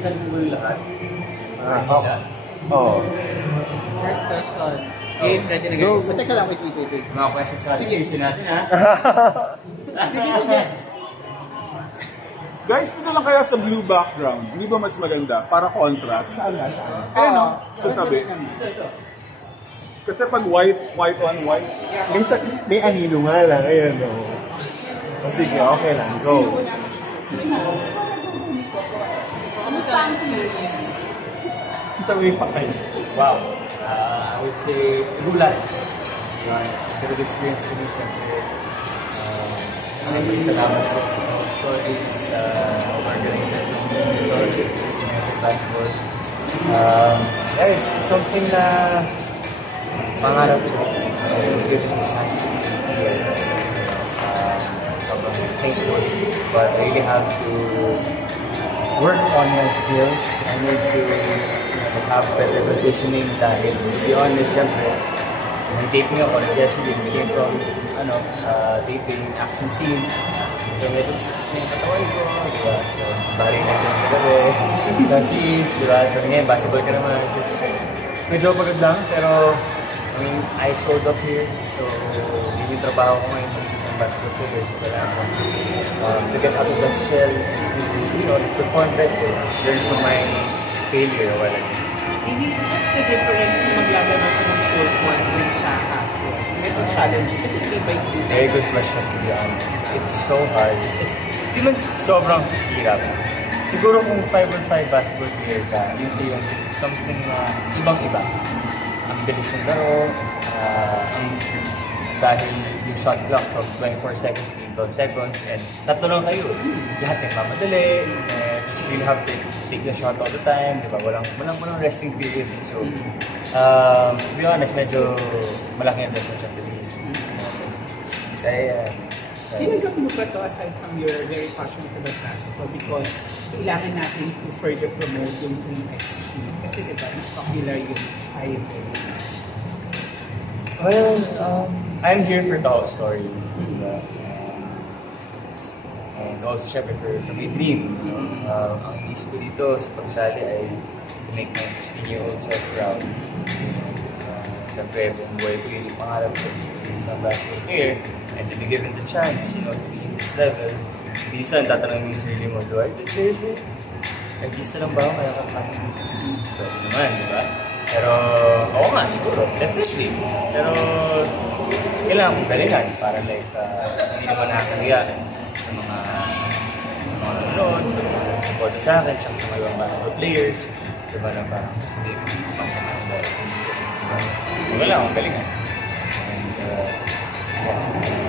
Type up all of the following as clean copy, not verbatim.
Saan mo yung lahat? Oo. First question. Game, ready na guys. Teka lang, wait. Mga questions sa atin, ayusin natin ha. Sige. Guys, dito lang kaya sa blue background. Hindi ba mas maganda? Para contrast. Saan? Ayun no? Sa tabi. Kasi pag white on white. May anino nga lang. Ayan o. So sige, okay lang. Go. Kamusta ang experience? Isang way pa kayo. Wow. I would say, gulat. It's a good experience for me, syempre. Maraming salamat po sa mga story, sa organizer ng story, sa mga platform. Yeah, it's something na pangarap ko. Give me a chance to be here. Sobrang thankful. But I really have to work on my skills. I need to have better conditioning dahil, to be honest, syempre, may taping ako, nag-yesterday, this came from, taping action scenes. So, medyo masakit na yung katawan ko, diba? So, bari na lang kagabi sa scenes, diba? So, ngayon, basketball ka naman. So, it's medyo pagod lang, pero, I mean, I showed up here. So, yun yung trabaho ko ngayon mag isang basketball player. So, kailangan ko to get out of that shell, you know, perform better, learn from my failure or whatever. Maybe what's the difference kung maglalaro ka ng full court with sa half court? Medyo challenging kasi iba yung Very good question, to be honest. It's so hard. It's even sobrang hirap. Siguro kung 5-on-5 basketball player ka, you feel something na ibang-iba. Ang bilis ng laro, dahil yung shot clock from 24 seconds to 12 seconds, and tatlo lang kayo. Lahat nagmamadali, and just really have to take the shot all the time, diba? Walang resting period. So, to be honest, medyo malaking investment sa Philippines. Kaya, tinanggap mo ba ito aside from your very passionate about basketball because kailangan natin to further promote yung 3x kasi diba, mas popular yung 5. well, I'm here for the story. And also, syempre, for my dream. You know? Ang inisip ko dito sa pagsali ay to make my 16-year-old self proud. Syempre, buong buhay ko yung pangarap ko isang basketball player and to be given the chance, you know, to be in this level. Minsan, tatanungin mo yung sarili mo, do I deserve it? Nag-gista lang ba ako kaya kapasok dito? Pwede naman, di ba? Pero, oo nga, siguro, definitely. Pero, kailangan kong galingan para like, hindi naman nakakahiya sa mga nanonood, sa mga support sa akin, sa mga ibang basketball players, di ba na parang hindi ko mapasok ang dahil. So, kailangan kong galingan. And,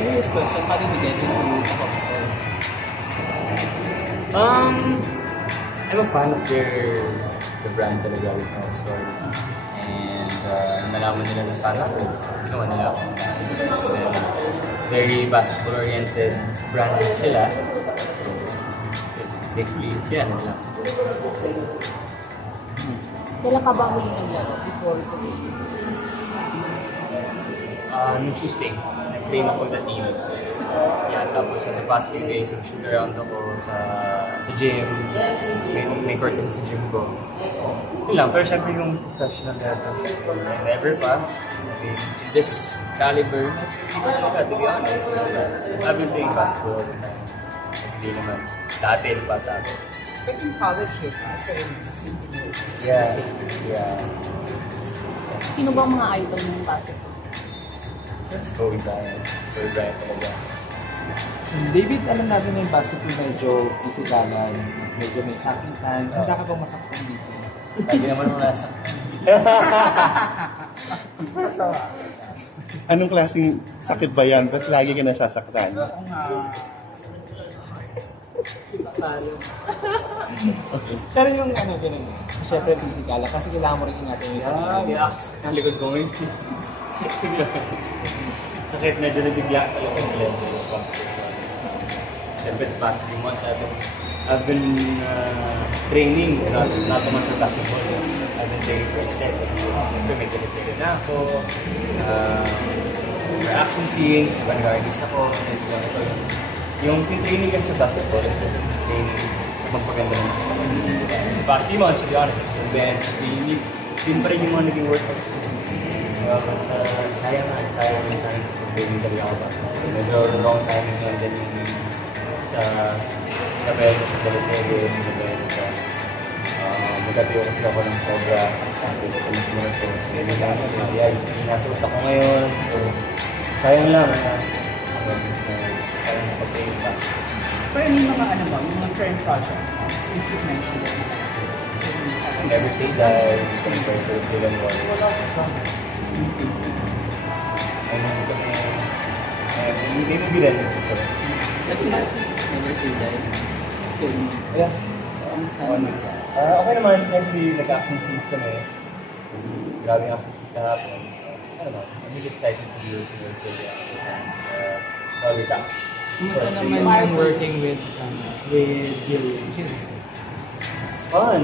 Next question, how did you get into the hop store? I'm a fan of the brand talaga with Home Story. And nalaman nila na fan ako, ginawa nila ako. Kasi very basketball-oriented brand sila. So, basically, siya nila. Kailan ka ba ang huling naglaro before today? Noong Tuesday, nag-play ako with the team. Yeah, tapos sa the past few days, nag-shoot around ako sa gym. May court din sa gym ko. Yun lang, pero syempre yung professional level, never pa. I mean, in this caliber, hindi ko talaga, to be honest. I've been playing basketball all the time. Hindi naman, dati pa dati. But in college, kasi Yeah. Sino ba ang mga idol ng basketball? Let's go with Brian. Kobe Bryant talaga. David, alam natin na yung basketball medyo isikalan, medyo may sakitan. Handa ka bang masaktan dito? Lagi naman mo nasa. Anong klaseng sakit ba yan? Ba't lagi ka nasasaktan? Oo nga. Pero yung ano, ganun, syempre physical, kasi kailangan mo rin ingatan yung Yeah, ang likod ko ngayon. Sakit, medyo nabigla talaga yung level of competition. Siyempre, the past few months, I've been training, not so much for basketball. I've been training for aesthetics. So, siyempre, may kalisagin na ako. For action scenes, vanguardist ako. Yung training kasi sa basketball is training magpaganda naman. The past few months, to be honest, yung bench, yun pa rin yung mga naging workout. Sayang na pag-training talaga ako ba. Medyo long time lang din yung sa Nabelo, sa Teleserye, sa Nabelo, sa magkatiyo kasi ako ng sobra. Tapos ito yung sinulat ko. So, yun lang ako. Yeah, nasuot ako ngayon. So, sayang lang. Sayang na pag-training pa. Pero yung mga ano ba, yung mga current projects mo, since you mentioned it, Never say die. Concern for the and war. easy. Ayun kami. Hindi mo bilan. That's not never say that. Film. Yeah. Okay naman. Actually, nag-action scenes kami. Grabe ang action scenes kahapon. Ano ba? I'm really excited to work with the other tasks. Kumusta naman yung working with Jill? Fun.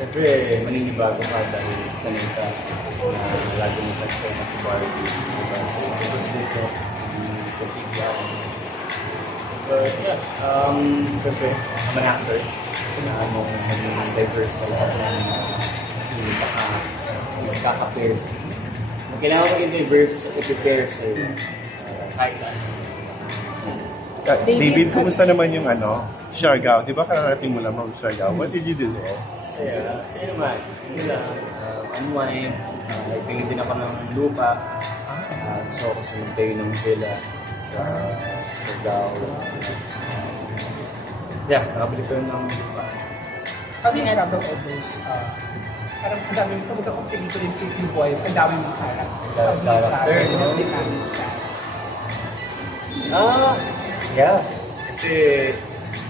Siyempre, maninibago ka dahil sanay ka na lagi mo kasama sa Barbie. Tapos dito, completely honest. But yeah, siyempre, I'm an actor. Kailangan mo maging diverse sa lahat ng magkaka-pair. Kailangan mo maging diverse at prepare sa'yo. Kahit saan. David, kumusta naman yung Siargao? Di ba kararating mo lang mag-Siargao? What did you do there? Saya naman. Hindi lang. Unwind. Nagtingin din ako ng lupa. Gusto ko sa magtayo ng villa sa Siargao. Yeah, nakabili ko ng lupa. How do you travel all those, parang ang dami, kapag ako pelikula yung Pretty Boy, ang dami mong character. Yeah. Kasi,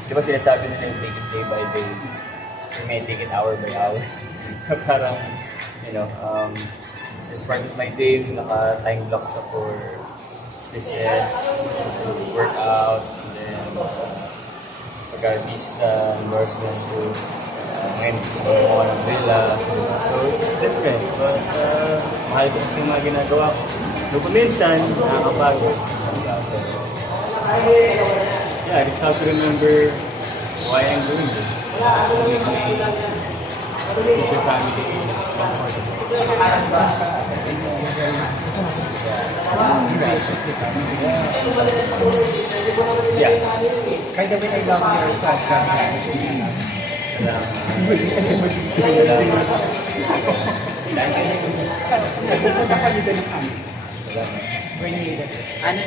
di ba sinasabi nila yung take it day by day? We may take it hour by hour. Parang, this part of my day, naka-time block ka for business, workout, and then pag-artista, endorsement tools, ngayon gusto ko ng villa. So, it's different. But, mahal ko kasi yung mga ginagawa ko. Pero minsan, nakakapagod. Yeah, I just have to remember why I'm doing this. Make your family yeah. By the way, I love your sobrang Pupunta ka dito ng kami. Ano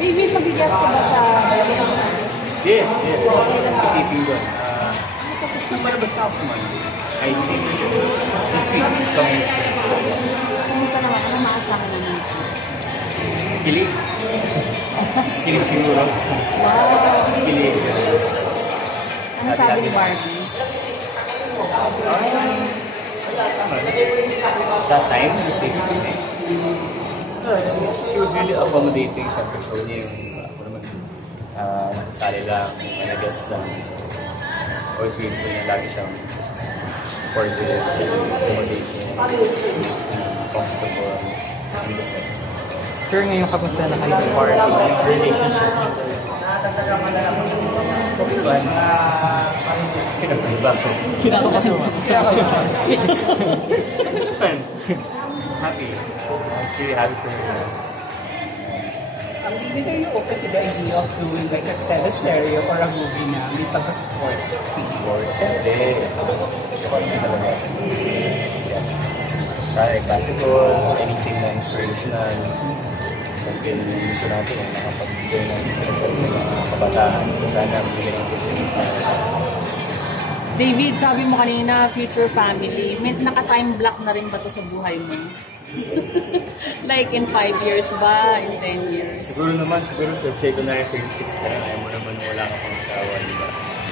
David, mag-guest ka ba sa... Yes. Keeping doon. Namalabas na ako sa Monday. I think this week is coming. Kumusta naman? Ano maasahan na nito? Kilig. Kilig siguro. Wow! Kilig. Ano sabi ni Barbie? That time, she was really accommodating. Siyempre, show niya yung ako naman. Nakasali lang, nag-guest lang. So, always grateful niya. Lagi siyang supportive, accommodating, comfortable, and the same. Sure, ngayon kamusta na kayo ng party, yung relationship niyo? Fun. Kinakabahan ko. Kinakabahan mo. Fun. Happy. I'm really happy for her. David, are you open to the idea of doing like a teleserye or a movie na may pagka-sports? Sports, hindi. Sport na talaga. Kaya basketball, anything na inspirational. Siyempre, gusto natin nakapag-join ng inspiration sa mga kabataan. Sana bigyan ng opportunity. David, sabi mo kanina, future family. May naka-time block na rin ba ito sa buhay mo? Like in 5 years ba? In 10 years? Siguro sa secondary 36 ka na. Ayaw mo naman wala ka pang asawa, di ba?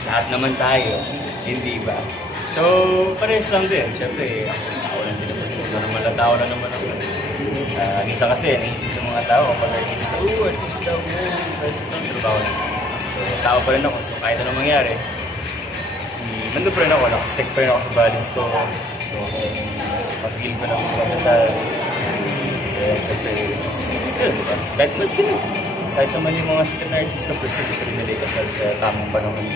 Lahat naman tayo, hindi ba? So, parehas lang din. Siyempre, ako tao lang din naman. Tao na naman ako. Minsan kasi, naisip ng mga tao, pag artista, artista, first time, trabaho na. So, tao pa rin ako. So, kahit anong mangyari, nandun pa rin ako, nakastick pa rin ako sa values ko. So, pa-feel ko na gusto ko sa kahit first ka na. kahit naman yung mga sikat na artista, for sure gusto rin nila ikasal sa tamang panahon.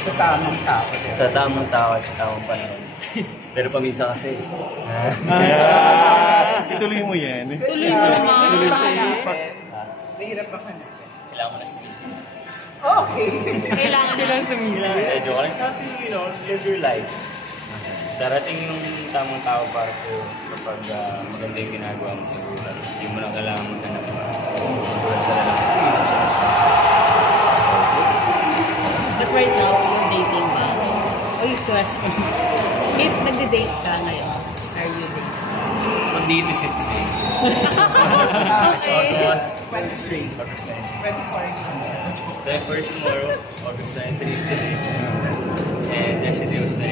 Sa tamang tao. Sa tamang tao at sa tamang panahon. Pero paminsan kasi, Ituloy mo yan. Tuloy mo naman. Nahirap ba ka na? kailangan mo na sumisip. Okay. Kailangan nilang sumisip. Medyo ka lang sa atin, live your life. Darating yung tamang tao para sa'yo kapag maganda yung ginagawa mo sa buhay. Hindi mo na kailangan maghanap na tulad ka na lang. But right now, you're dating ba? Oy, question. Kate, nagde-date ka ngayon? Are you dating? Mag-date is today. It's almost 23. August 9. 21st. Tomorrow, August 9, is today. And yesterday was 9.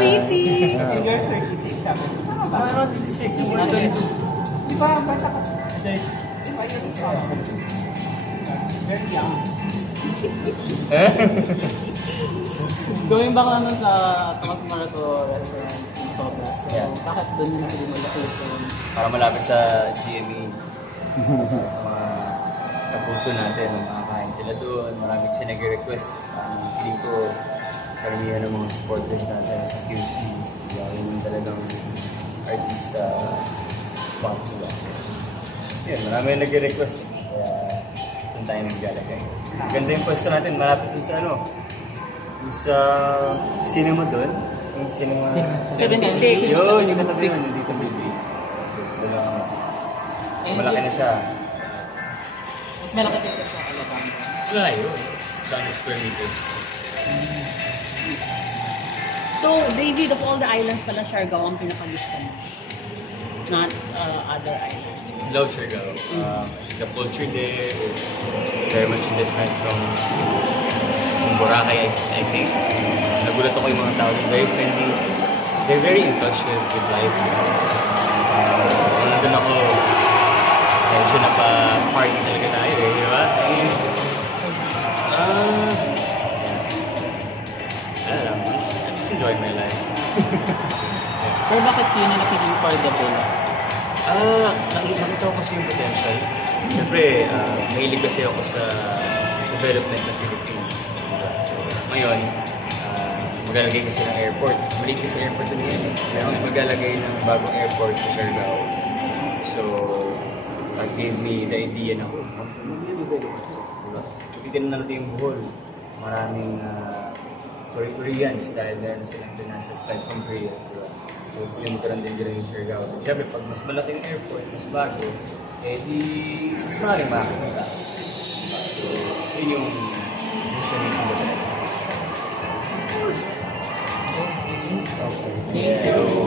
Witty! And you're 36, sabi mo. Tama ba? I'm not 26, I'm Not 22. Di ba, bata ka? Di ba, you're very young. Going back naman sa Tomas Marato restaurant in Sobra. So, Yeah. bakit doon yung napili mo location? Para malapit sa GMA. Sa mga kapuso natin, makakain sila doon. Marami kasi nag-request. Feeling ko, karamihan ng mga supporters natin sa QC. Kaya yun yung talagang artista spot nila. Yun, marami yung nag-request. Kaya doon tayo naglalagay. Ganda yung pwesto natin, malapit dun sa ano. Yung sa cinema doon. Yung cinema... 76. Yun, yung katabi yun. Dito baby. Doon lang. Malaki na siya. Mas malaki din siya sa Alabama. Wala yun. 600 square meters. So, David, of all the islands pala, Siargao ang pinakagusto mo. Not other islands. Love Siargao. The culture there is very much different from Boracay, I think. Nagulat ako yung mga tao. They're very friendly. They're very in touch with life. Kung nandun ako, medyo napa-party talaga tayo eh, di ba? I don't know, I'm just enjoying my life. Pero bakit yun yung napili mo for the bill? Nakita ko kasi yung potential. Siyempre, mahilig kasi ako sa development ng Philippines. Diba? So, ngayon, maglalagay kasi ng airport. Maliit kasi airport na yan eh. Kaya maglalagay ng bagong airport sa Siargao. So, that gave me the idea na, mag-develop ito. Diba? So, titignan na natin yung Bohol. Maraming Koreans dahil meron silang international flight from Korea. Diba? So, yung magkaroon din dyan yung Siargao. Siyempre, pag mas malaking airport, mas bago, eh di mas maraming makakita. So, yun yung gusto natin.